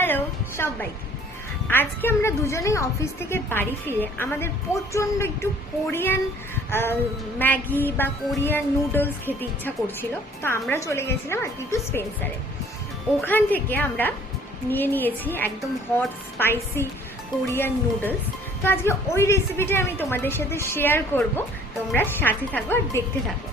Hello সবাই, আজকে আমরা দুজনেই অফিস থেকে বাড়ি ফিরে আমাদের প্রচণ্ড একটু কোরিয়ান ম্যাগি বা কোরিয়ান নুডলস খেতে ইচ্ছা করছিল। তো আমরা চলে গেছিলাম আজকে একটু স্পেন্সারে। ওখান থেকে আমরা নিয়েছি একদম হট স্পাইসি কোরিয়ান নুডলস। তো আজকে ওই রেসিপিটা আমি তোমাদের সাথে শেয়ার করব, তোমরা সাথে থাকো আর দেখতে থাকো।